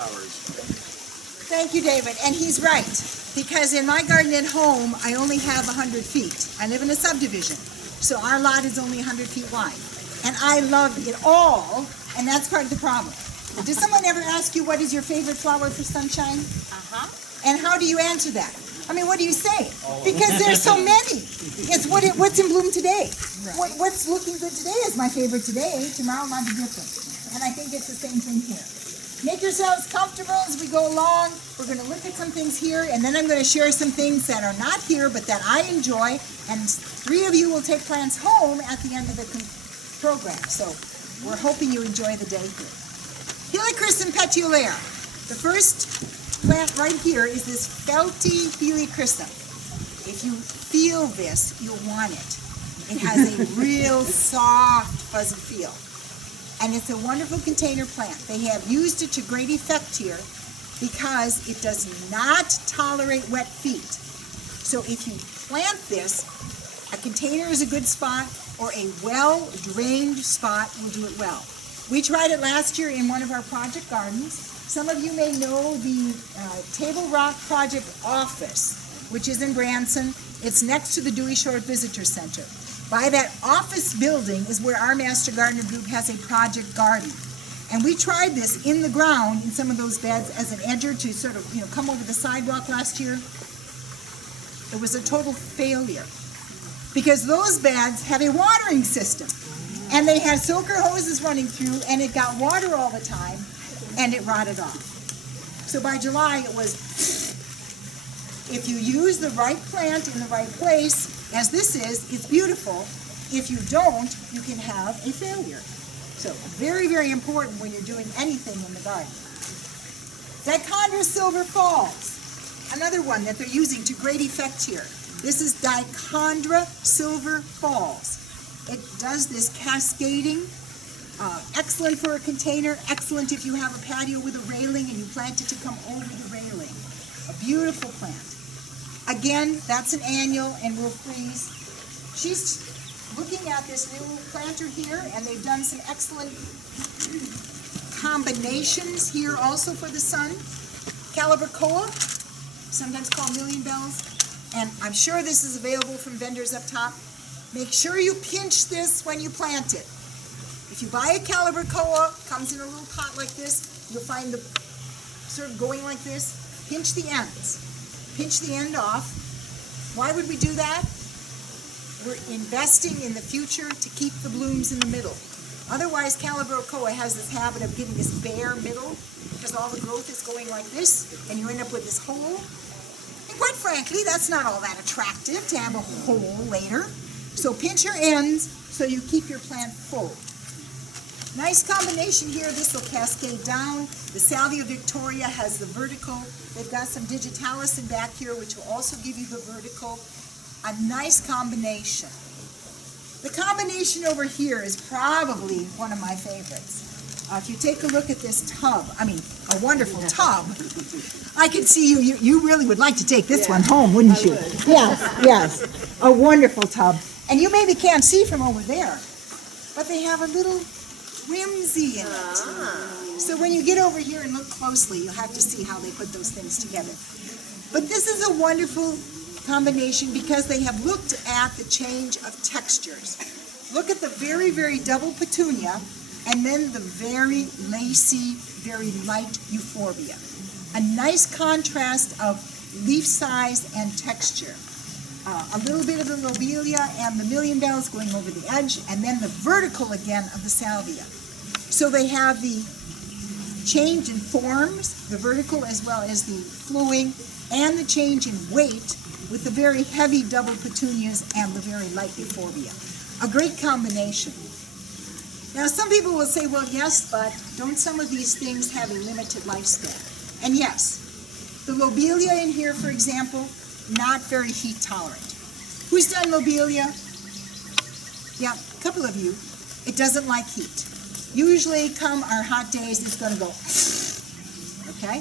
Thank you, David. And he's right, because in my garden at home, I only have 100 feet. I live in a subdivision, so our lot is only 100 feet wide. And I love it all, and that's part of the problem. Does someone ever ask you what is your favorite flower for sunshine? And how do you answer that? I mean, what do you say? Because there's so many. It's what's in bloom today. What's looking good today is my favorite today. Tomorrow might be different. And I think it's the same thing here. Make yourselves comfortable as we go along. We're going to look at some things here, and then I'm going to share some things that are not here, but that I enjoy. And 3 of you will take plants home at the end of the program. So we're hoping you enjoy the day here. Helichrysum petiolare. The first plant right here is this felty helichrysum. If you feel this, you'll want it. It has a real soft, fuzzy feel. And it's a wonderful container plant. They have used it to great effect here because it does not tolerate wet feet. So if you plant this, a container is a good spot, or a well-drained spot will do it well. We tried it last year in one of our project gardens. Some of you may know the Table Rock Project Office, which is in Branson. It's next to the Dewey Shore Visitor Center. By that office building is where our Master Gardener group has a project garden. And we tried this in the ground in some of those beds as an edger to sort of, come over the sidewalk last year. It was a total failure because those beds had a watering system and they had soaker hoses running through, and it got water all the time and it rotted off. So by July it was, if you use the right plant in the right place, as this is, it's beautiful. If you don't, you can have a failure. So very, very important when you're doing anything in the garden. Dichondra Silver Falls, another one that they're using to great effect here. This is Dichondra Silver Falls. It does this cascading, excellent for a container, excellent if you have a patio with a railing and you plant it to come over the railing. A beautiful plant. Again, that's an annual and will freeze. She's looking at this new planter here, and they've done some excellent combinations here also for the sun. Calibrachoa, sometimes called million bells, and I'm sure this is available from vendors up top. Make sure you pinch this when you plant it. If you buy a Calibrachoa, comes in a little pot like this, you'll find the sort of going like this. Pinch the ends. Pinch the end off. Why would we do that? We're investing in the future to keep the blooms in the middle. Otherwise, Calibrachoa has this habit of giving this bare middle because all the growth is going like this, and you end up with this hole. And quite frankly, that's not all that attractive to have a hole later. So pinch your ends so you keep your plant full. Nice combination here. This will cascade down. The Salvia Victoria has the vertical. They've got some digitalis in back here, which will also give you the vertical. A nice combination. The combination over here is probably one of my favorites. If you take a look at this tub, a wonderful tub. I can see you really would like to take this one home, wouldn't you? Yes. A wonderful tub. And you maybe can't see from over there, but they have a little whimsy in it. So when you get over here and look closely, you'll have to see how they put those things together. But this is a wonderful combination because they have looked at the change of textures. Look at the very, very double petunia and then the very lacy, very light euphorbia. A nice contrast of leaf size and texture. A little bit of the lobelia and the million bells going over the edge, and then the vertical again of the salvia. So they have the change in forms, the vertical as well as the flowing, and the change in weight with the very heavy double petunias and the very light euphorbia. A great combination. Now some people will say, well yes, but don't some of these things have a limited lifespan? And yes, the lobelia in here, for example, not very heat tolerant. Who's done lobelia? Yeah, a couple of you. It doesn't like heat. Usually come our hot days, it's going to go, okay?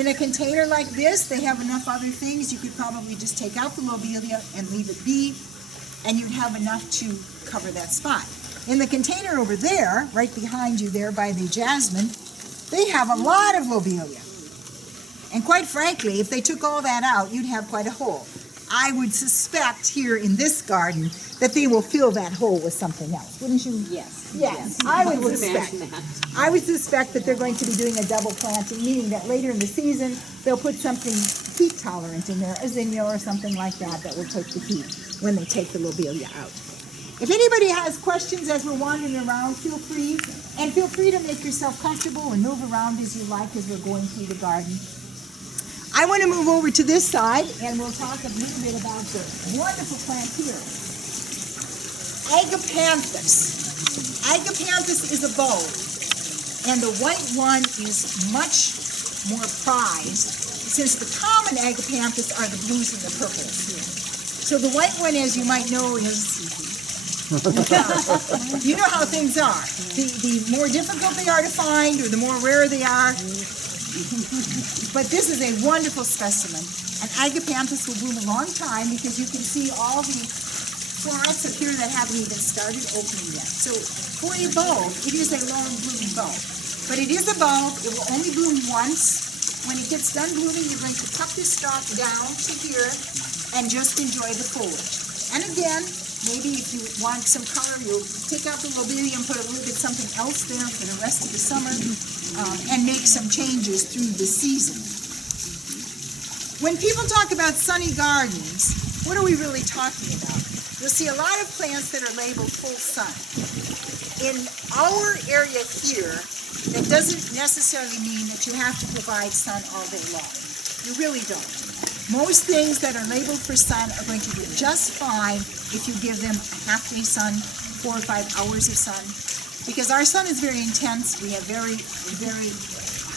In a container like this, they have enough other things. You could probably just take out the lobelia and leave it be, and you'd have enough to cover that spot. In the container over there, right behind you there by the jasmine, they have a lot of lobelia. And quite frankly, if they took all that out, you'd have quite a hole. I would suspect here in this garden that they will fill that hole with something else, wouldn't you? Yes. Yes, I would suspect. I would suspect that they're going to be doing a double planting, meaning that later in the season, they'll put something heat tolerant in there, a zinnia or something like that, that will take the heat when they take the lobelia out. If anybody has questions as we're wandering around, feel free, and feel free to make yourself comfortable and move around as you like as we're going through the garden. I want to move over to this side, and we'll talk a little bit about the wonderful plant here. Agapanthus. Agapanthus is a bulb, and the white one is much more prized, since the common agapanthus are the blues and the purples. So the white one, as you might know, is, you know how things are. The more difficult they are to find, or the more rare they are. But this is a wonderful specimen. And agapanthus will bloom a long time, because you can see all the florets up here that haven't even started opening yet. So for a bulb, it is a long blooming bulb. But it is a bulb. It will only bloom once. When it gets done blooming, you're going to cut this stalk down to here and just enjoy the foliage. And again, maybe if you want some color, you'll take out the lobelia and put a little bit something else there for the rest of the summer, and make some changes through the season. When people talk about sunny gardens, what are we really talking about? You'll see a lot of plants that are labeled full sun. In our area here, that doesn't necessarily mean that you have to provide sun all day long. You really don't. Most things that are labeled for sun are going to do just fine if you give them a half day sun, 4 or 5 hours of sun. Because our sun is very intense. We have very, very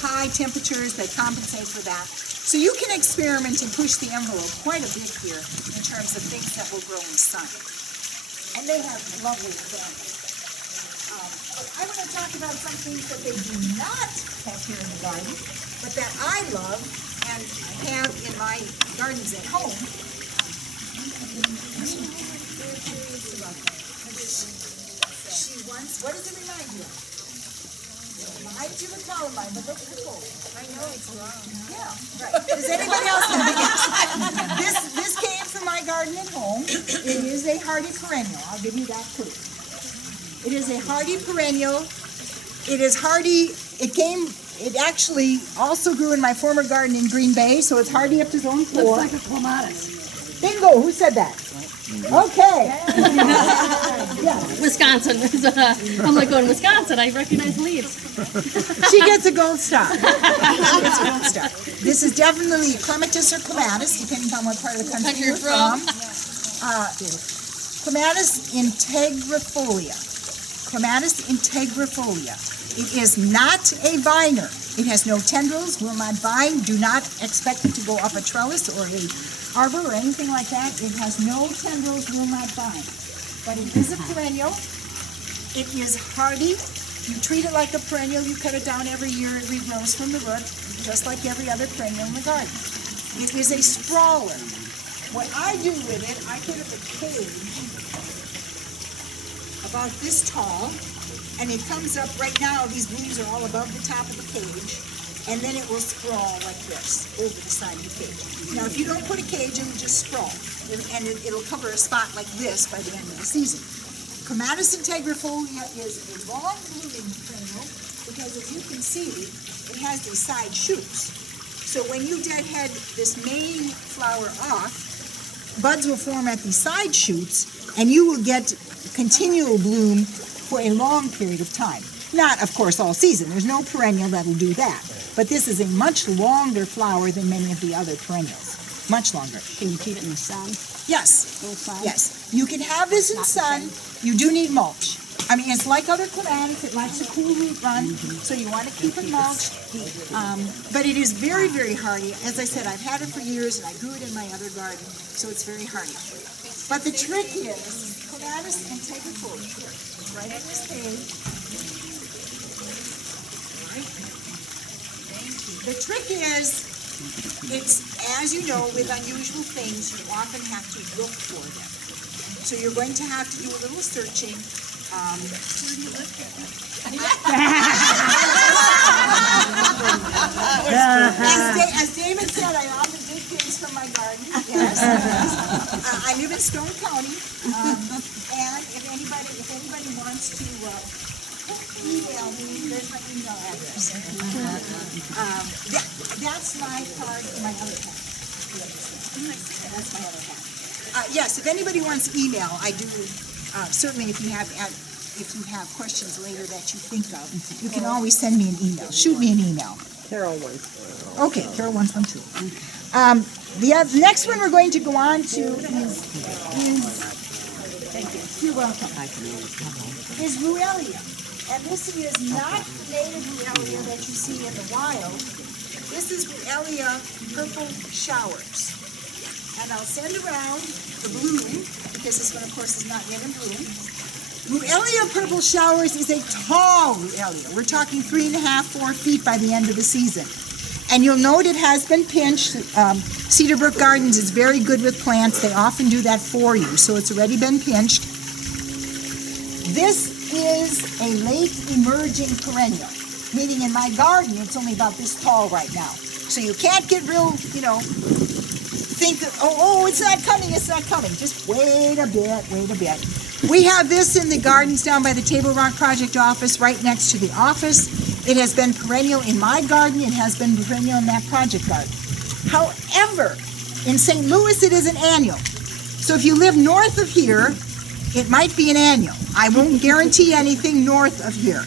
high temperatures that compensate for that. So you can experiment and push the envelope quite a bit here in terms of things that will grow in sun. And they have lovely examples. But I want to talk about some things that they do not have here in the garden, but that I love and have in my gardens at home. What does it remind you of? It reminds you of columbine, but look at the pole. I know it's wrong. Yeah, right. Does anybody else have a guess? This came from my garden at home. It is a hardy perennial. I'll give you that clue. It is a hardy perennial. It is hardy. It actually also grew in my former garden in Green Bay, so it's hardy up to zone 4. Looks like a clematis. Bingo, who said that? Okay. Yeah. Wisconsin. I'm like going, Wisconsin, I recognize leaves. She gets a gold star. She gets a gold star. This is definitely clematis or clematis, depending on what part of the country you're from. Clematis integrifolia. Clematis integrifolia. It is not a viner. It has no tendrils, will not vine. Do not expect it to go up a trellis or a arbor or anything like that. It has no tendrils, will not vine. But it is a perennial. It is hardy. You treat it like a perennial. You cut it down every year. It regrows from the root, just like every other perennial in the garden. It is a sprawler. What I do with it, I put up a cage about this tall, and it comes up right now. These blooms are all above the top of the cage, and then it will sprawl like this over the side of the cage. Now, if you don't put a cage in, just sprawl, and it'll cover a spot like this by the end of the season. Clematis integrifolia is a long blooming perennial because, as you can see, it has these side shoots. So when you deadhead this main flower off, buds will form at these side shoots, and you will get continual bloom for a long period of time. Not, of course, all season. There's no perennial that'll do that. But this is a much longer flower than many of the other perennials. Much longer. Can you keep it in the sun? Yes. Yes. You can have this in sun. You do need mulch. I mean, it's like other clematis. It likes a cool root run, so you want to keep it mulched. But it is very, very hardy. As I said, I've had it for years, and I grew it in my other garden, so it's very hardy. But the trick is, clematis integrifolia. It's right on this page. The trick is, it's, as you know, with unusual things, you often have to look for them. So you're going to have to do a little searching. Where do you look at? As David said, I often dig things from my garden. Yes. I live in Stone County, and if anybody wants to email me, there's my email address. That's my card in my other hat. That's my other hat. Yes, if anybody wants email, I do. Certainly, if you have questions later that you think of, you can always send me an email. Shoot me an email. Carol wants. Okay, Carol wants one too. The next one we're going to go on to is thank you. You're welcome. Is Ruellia, and this is not the native Ruellia that you see in the wild. This is Ruellia purple showers, and I'll send around the bloom because this one, of course, is not yet in bloom. Ruellia purple showers is a tall Ruellia. We're talking 3.5, 4 feet by the end of the season. And you'll note it has been pinched. Cedar Brook Gardens is very good with plants. They often do that for you, so it's already been pinched. This is a late emerging perennial, meaning in my garden it's only about this tall right now. So you can't get real, think that, oh, it's not coming. Just wait a bit. We have this in the gardens down by the Table Rock Project office, right next to the office. It has been perennial in my garden. It has been perennial in that project garden. However, in St. Louis, it is an annual. So if you live north of here, it might be an annual. I won't guarantee anything north of here.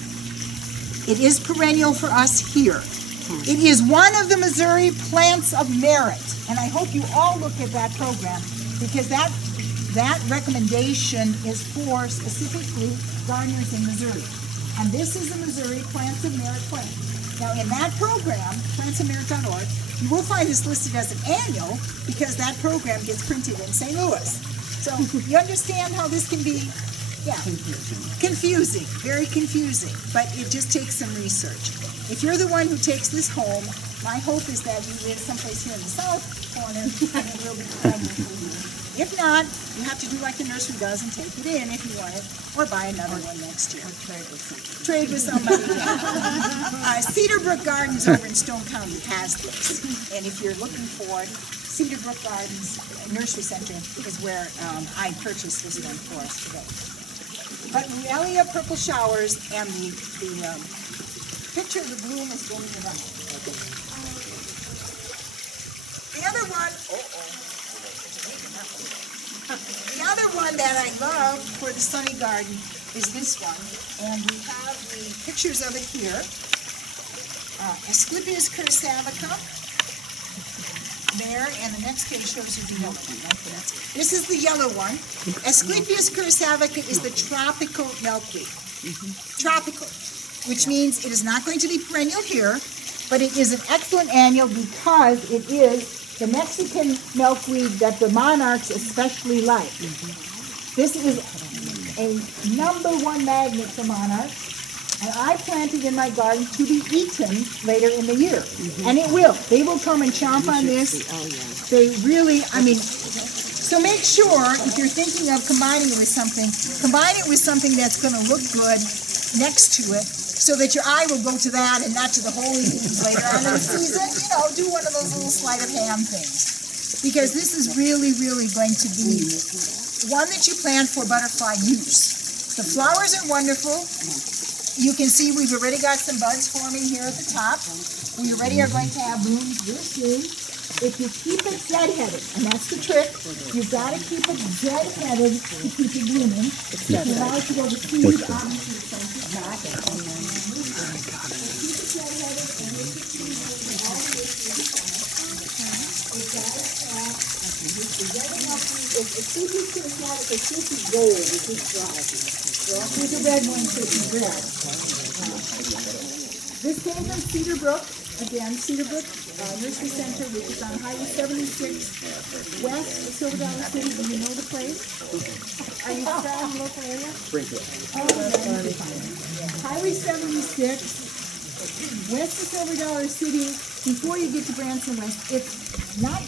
It is perennial for us here. It is one of the Missouri Plants of Merit. And I hope you all look at that program because that recommendation is for specifically gardeners in Missouri. And this is the Missouri Plants of Merit plant. Now in that program, plantsofmerit.org, you will find this listed as an annual because that program gets printed in St. Louis. So you understand how this can be, confusing, very confusing, but it just takes some research. If you're the one who takes this home, my hope is that you live someplace here in the south corner and it will be perennial for you. If not, you have to do like the nursery does and take it in if you want it, or buy another one next year. Trade with somebody. Cedar Brook Gardens over in Stone County has this. And if you're looking for it, Cedar Brook Gardens Nursery Center is where I purchased this one for us today. But Ruellia purple showers and the picture of the bloom is going around. The other one, the other one that I love for the sunny garden is this one, and we have the pictures of it here. Asclepias cursavica there, and the next page shows you the yellow one. Right? This is the yellow one. Asclepias cursavica is the tropical milkweed. Tropical, which means it is not going to be perennial here, but it is an excellent annual because it is the Mexican milkweed that the monarchs especially like. This is a #1 magnet for monarchs, and I planted in my garden to be eaten later in the year. And it will. They will come and chomp on this. They really, so make sure if you're thinking of combining it with something, combine it with something that's going to look good next to it, so that your eye will go to that and not to the holy things later on in the season. Do one of those little sleight of hand things. Because this is really, really going to be one that you plant for butterfly use. The flowers are wonderful. You can see we've already got some buds forming here at the top. We already are going to have blooms real soon. If you keep it dead-headed, and that's the trick, you've got to keep it dead-headed to keep it blooming. If you allow it to go to seed, obviously it's going to die. It's gold, which is dry. Here's a red one, so it's red. This came from Cedar Brook, again, Cedar Brook Nursery Center, which is on Highway 76, west of Silver Dollar City. Do you know the place? Are you from the local area? Springfield. Highway 76, west of Silver Dollar City, before you get to Branson West. It's not,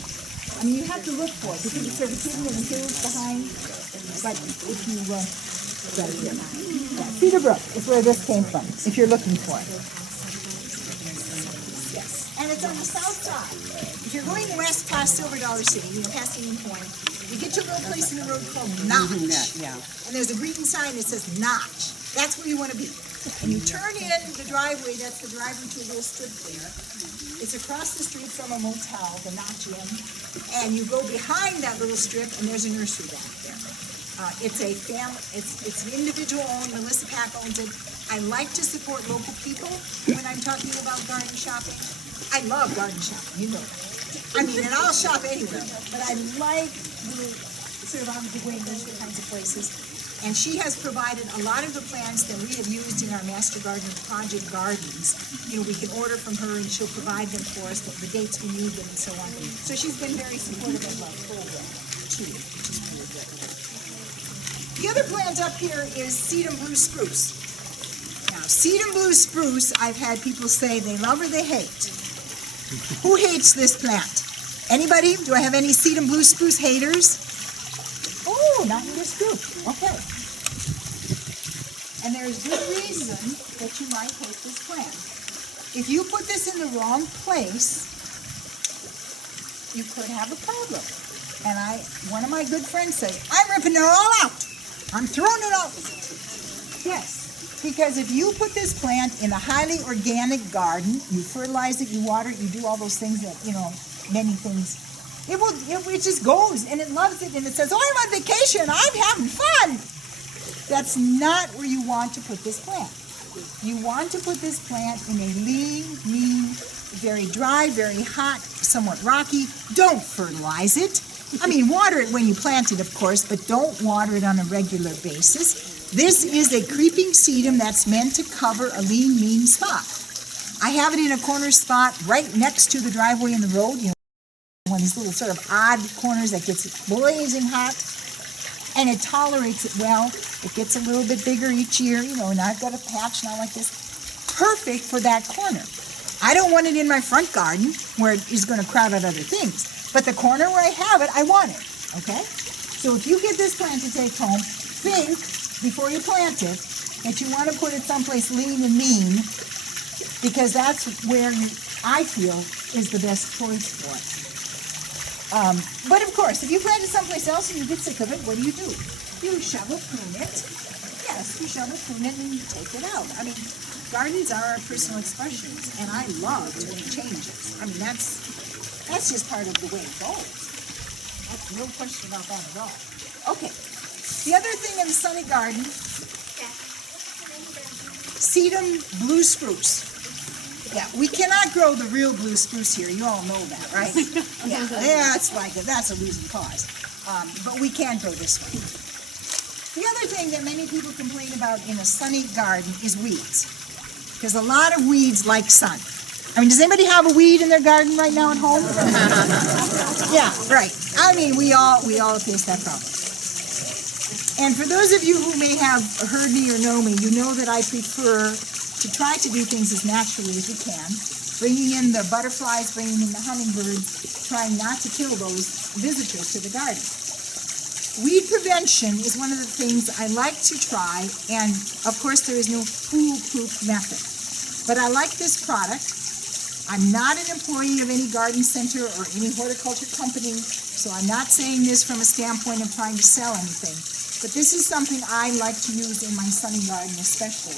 you have to look for it because it's sort of hidden in the hills behind. But if you, Cedar Brook is where this came from, if you're looking for it. And it's on the south side. If you're going west past Silver Dollar City, past Indian Point, you get to a little place in the road called Notch. And there's a green sign that says Notch. That's where you want to be. And you turn in the driveway, that's the driveway to a little strip there. It's across the street from a motel, the Notch Inn. And you go behind that little strip, and there's a nursery back there. It's a family, it's an individual owned, Melissa Pack owns it. I like to support local people when I'm talking about garden shopping. I love garden shopping, you know that. I mean, and I'll shop anywhere, but I like little sort of on the way nursery kinds of places. And she has provided a lot of the plants that we have used in our Master Garden Project gardens. We can order from her and she'll provide them for us, the dates we need them and so on. So she's been very supportive of our program too, which is really good. The other plant up here is Sedum Blue Spruce. Now, Sedum Blue Spruce, I've had people say they love or they hate. Who hates this plant? Anybody? Do I have any Sedum Blue Spruce haters? Oh, not in this group. Okay. And there's good reason that you might hate this plant. If you put this in the wrong place, you could have a problem. And one of my good friends said, I'm ripping it all out. I'm throwing it out. Yes, because if you put this plant in a highly organic garden, you fertilize it, you water it, you do all those things that, many things, it just goes and it loves it and it says, oh, I'm on vacation, I'm having fun. That's not where you want to put this plant. You want to put this plant in a lean, mean, very dry, very hot, somewhat rocky. Don't fertilize it. I mean, water it when you plant it, of course, but don't water it on a regular basis. This is a creeping sedum that's meant to cover a lean, mean spot. I have it in a corner spot right next to the driveway in the road, one of these little sort of odd corners that gets blazing hot, and it tolerates it well. It gets a little bit bigger each year, and I've got a patch now like this. Perfect for that corner. I don't want it in my front garden where it is going to crowd out other things, but the corner where I have it, I want it, okay? So if you get this plant to take home, think, before you plant it, that you want to put it someplace lean and mean, because that's where I feel is the best choice for it. But of course, if you plant it someplace else and you get sick of it, what do? You shovel prune it. Yes, you shovel prune it and you take it out. I mean, gardens are our personal expressions, and I love to make changes. I mean, that's just part of the way it goes. That's no question about that at all. Okay, the other thing in the sunny garden, Sedum Blue Spruce. Yeah, we cannot grow the real blue spruce here. You all know that, right? Yeah, that's a losing cause. But we can grow this one. The other thing that many people complain about in a sunny garden is weeds. Because a lot of weeds like sun. I mean, does anybody have a weed in their garden right now at home? Yeah, right. I mean, we all face that problem. And for those of you who may have heard me or know me, you know that I prefer to try to do things as naturally as we can, bringing in the butterflies, bringing in the hummingbirds, trying not to kill those visitors to the garden. Weed prevention is one of the things I like to try, and of course there is no foolproof method. But I like this product. I'm not an employee of any garden center or any horticulture company, so I'm not saying this from a standpoint of trying to sell anything. But this is something I like to use in my sunny garden especially,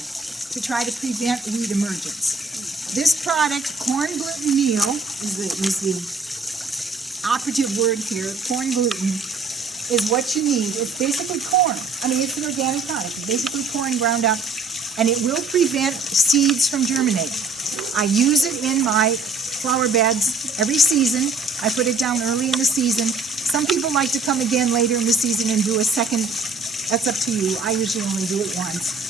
to try to prevent weed emergence. This product, corn gluten meal, is the operative word here. Corn gluten is what you need. It's basically corn. I mean, it's an organic product. It's basically corn ground up, and it will prevent seeds from germinating. I use it in my flower beds every season. I put it down early in the season. Some people like to come again later in the season and do a second. That's up to you. I usually only do it once.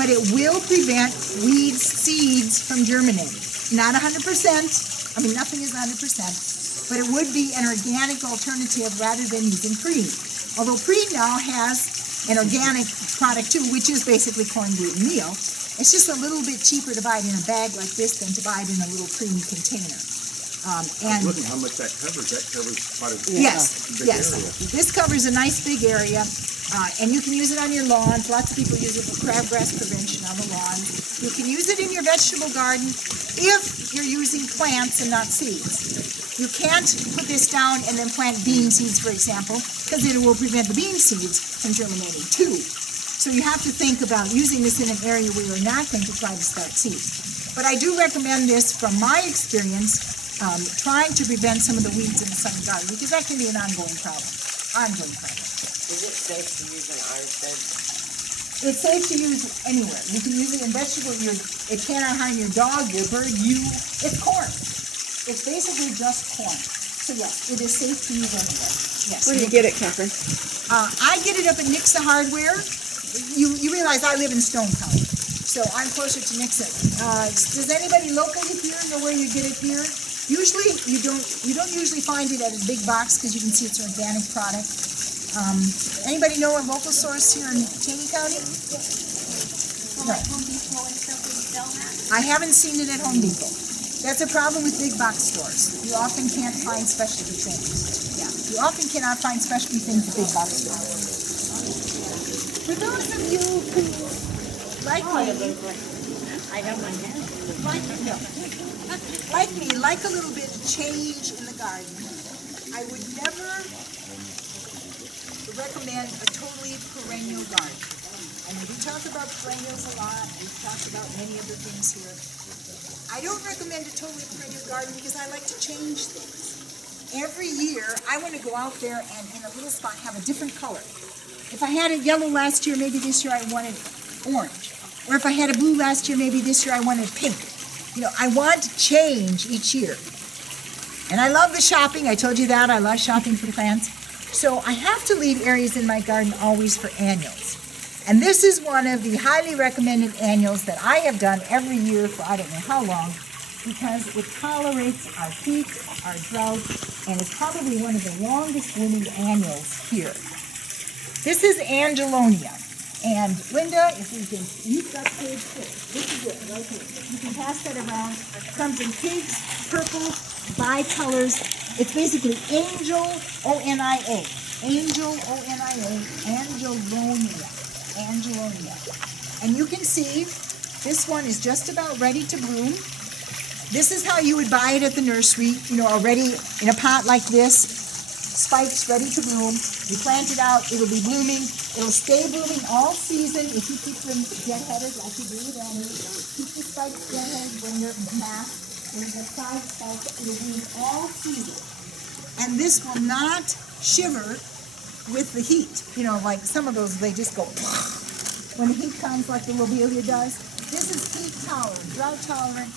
But it will prevent weeds, seeds from germinating. Not 100%, I mean, nothing is 100%, but it would be an organic alternative rather than using Preen. Although Preen now has an organic product too, which is basically corn gluten meal. It's just a little bit cheaper to buy it in a bag like this than to buy it in a little Preen container. And look at how much that covers. That covers quite a big yes. area. This covers a nice big area. And you can use it on your lawns. Lots of people use it for crabgrass prevention on the lawns. You can use it in your vegetable garden if you're using plants and not seeds. You can't put this down and then plant bean seeds, for example, because it will prevent the bean seeds from germinating too. So you have to think about using this in an area where you're not going to try to start seeds. But I do recommend this from my experience, trying to prevent some of the weeds in the sun garden, because that can be an ongoing problem. Is it safe to use in our bed? It's safe to use anywhere. You can use it in vegetable. It cannot harm your dog, your bird, you. It's corn. It's basically just corn. So yes, it is safe to use anywhere. Yes. Where do you get it, Kathryn? I get it up at Nixa Hardware. You realize I live in Stone County, so I'm closer to Nixa. Does anybody locally here know where you get it here? Usually you don't usually find it at a big box because you can see it's an organic product. Anybody know a local source here in Cheney County? No. I haven't seen it at Home Depot. That's a problem with big box stores. You often can't find specialty things. Yeah, you often cannot find specialty things at big box stores. For those of you who like me, like a little bit of change in the garden, I would never recommend a totally perennial garden. I mean, we talk about perennials a lot. We've talked about many other things here. I don't recommend a totally perennial garden because I like to change things. Every year, I want to go out there and in a little spot have a different color. If I had a yellow last year, maybe this year I wanted orange. Or if I had a blue last year, maybe this year I wanted pink. You know, I want change each year. And I love the shopping. I told you that. I love shopping for plants. So I have to leave areas in my garden always for annuals. And this is one of the highly recommended annuals that I have done every year for I don't know how long, because it tolerates our heat, our drought, and it's probably one of the longest blooming annuals here. This is Angelonia. And Linda, if we can, you've got page 6. This is it right here. You can pass that around. It comes in pinks, purple, bicolors. It's basically Angel, O-N-I-A. Angel, O-N-I-A, Angelonia. And you can see this one is just about ready to bloom. This is how you would buy it at the nursery, you know, already in a pot like this. Spikes ready to bloom. You plant it out, it'll be blooming. It'll stay blooming all season if you keep them dead-headed like you do with annuals. Keep the spikes dead-headed when you're in the half. There's a side spike, it'll bloom all season. And this will not shiver with the heat. You know, like some of those, they just go when the heat comes like the lobelia does. This is heat tolerant, drought tolerant.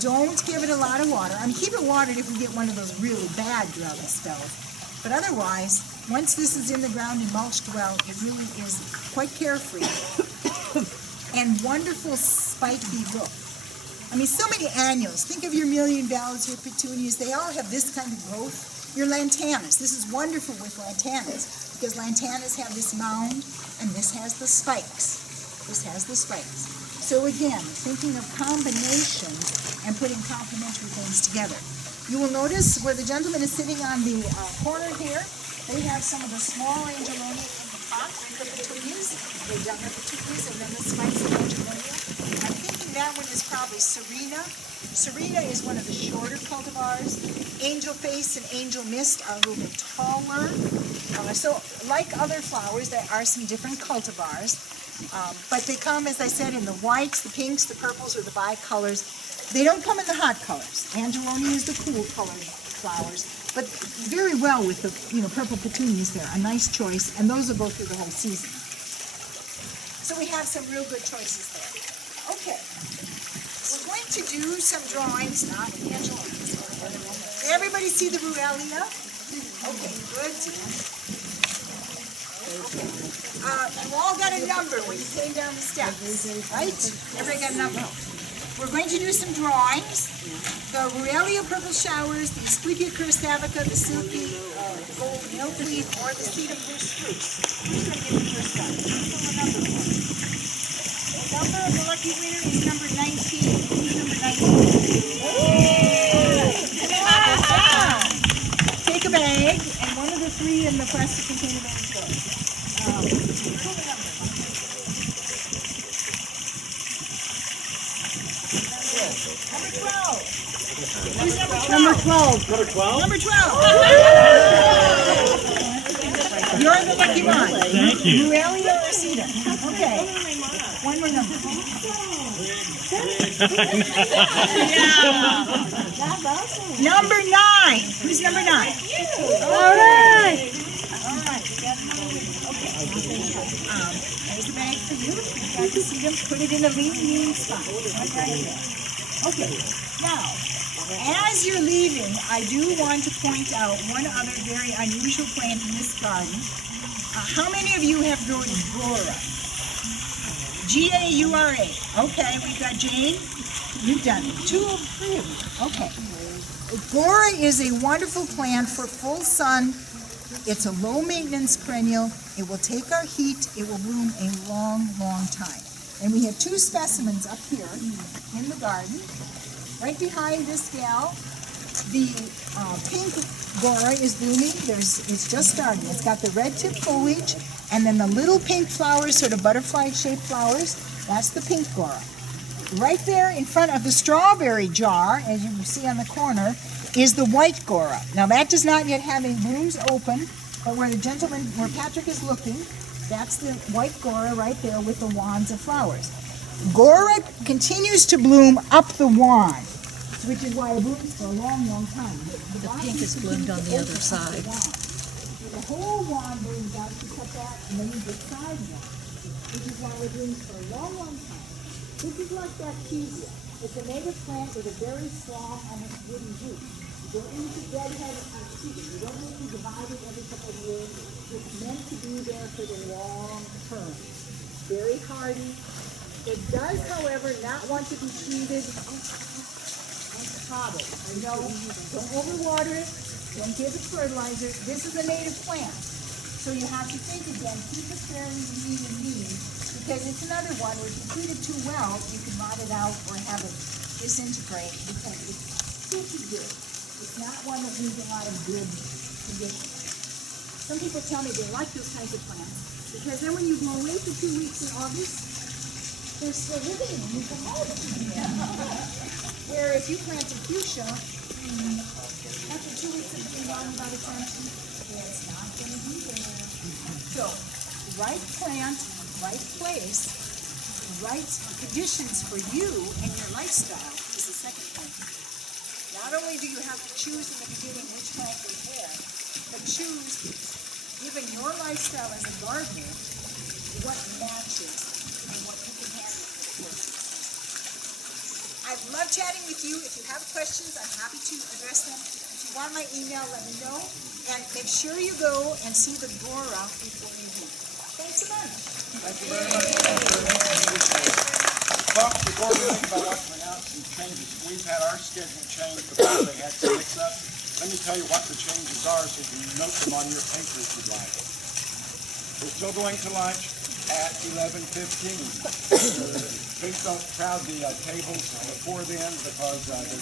Don't give it a lot of water. I mean, keep it watered if we get one of those really bad drought spells. But otherwise, once this is in the ground and mulched well, it really is quite carefree and wonderful spiky look. I mean, so many annuals. Think of your million bells, your petunias. They all have this kind of growth. Your lantanas. This is wonderful with lantanas because lantanas have this mound and this has the spikes. This has the spikes. So again, thinking of combinations and putting complementary things together. You will notice where the gentleman is sitting on the corner here, they have some of the small Angelonia in the pot, regular petunias. They've done their petunias and then the spikes of Angelonia. I'm thinking that one is probably Serena. Serena is one of the shorter cultivars. Angel Face and Angel Mist are a little bit taller. So like other flowers, there are some different cultivars. But they come, as I said, in the whites, the pinks, the purples, or the bicolors. They don't come in the hot colors. Angelonia is the cool colored flowers, but very well with the purple petunias there. A nice choice, and those will go through the whole season. So we have some real good choices there. Okay, we're going to do some drawings now of Angelonia. Everybody see the Ruellia? Okay, good. Okay. You all got a number when you came down the steps, right? Everybody got a number. We're going to do some drawings. The Ruellia purple showers, the Asclepias cursavica, the silky gold milkweed, or the Sedum blue spruce. Who's going to get the first one? The number of the lucky winner is number 19. Who's number 19? Take a bag, and one of the three in the plastic container bags goes. Number 12. Number 12? Number 12. You're the lucky one. Thank you. Perennial or Sedum? Okay. One more number. Number 9. Who's number 9? All right. All right. There's a bag for you. You got the Sedum. Put it in a lean spot. Right there. Okay. Now, as you're leaving, I do want to point out one other very unusual plant in this garden. How many of you have grown Gora? G-A-U-R-A. Okay, we've got Jane. You've done it. 2 of 3 of you. Okay. Gora is a wonderful plant for full sun. It's a low maintenance perennial. It will take our heat. It will bloom a long, long time. And we have 2 specimens up here in the garden. Right behind this gal, the pink Gora is blooming. It's just starting. It's got the red tip foliage, and then the little pink flowers, sort of butterfly-shaped flowers. That's the pink Gora. Right there in front of the strawberry jar, as you see on the corner, is the white Gora. Now that does not yet have any blooms open, but where Patrick is looking, that's the white Gora right there with the wands of flowers. Gora continues to bloom up the wand, which is why it blooms for a long, long time. The pink is bloomed on the other side. The whole wand blooms out, you cut that, and then you get side one, which is why it blooms for a long, long time. This is like Bacteria. It's a native plant with a very strong, almost wooden root. You don't need to deadhead it on seed. You don't need to divide it every couple of years. It's meant to be there for the long term. Very hardy. It does, however, not want to be treated and coddled. No, don't overwater it. Don't give it fertilizer. This is a native plant. So you have to think again, keep it fairly lean and mean, because it's another one where if you treat it too well, you can rot it out or have it disintegrate because it's super good. It's not one that needs a lot of good conditions. Some people tell me they like those kinds of plants because then when you go away for 2 weeks in August, they're still living and you can hold them. Where if you plant a fuchsia, after 2 weeks of being on about attention, it's not going to be there. So, right plant, right place, right conditions for you and your lifestyle is the second point. Not only do you have to choose in the beginning which plant goes where, but choose, given your lifestyle as a gardener, what matches and what you can handle for the course. I've loved chatting with you. If you have questions, I'm happy to address them. If you want my email, let me know. And make sure you go and see the Gora before you leave. Thanks so much. Thank you very much. Well, before we think about what to announce some changes, we've had our schedule changed because they had some mix-up. Let me tell you what the changes are so you can note them on your paper if you'd like. We're still going to lunch at 11:15. Please don't crowd the tables before then because there's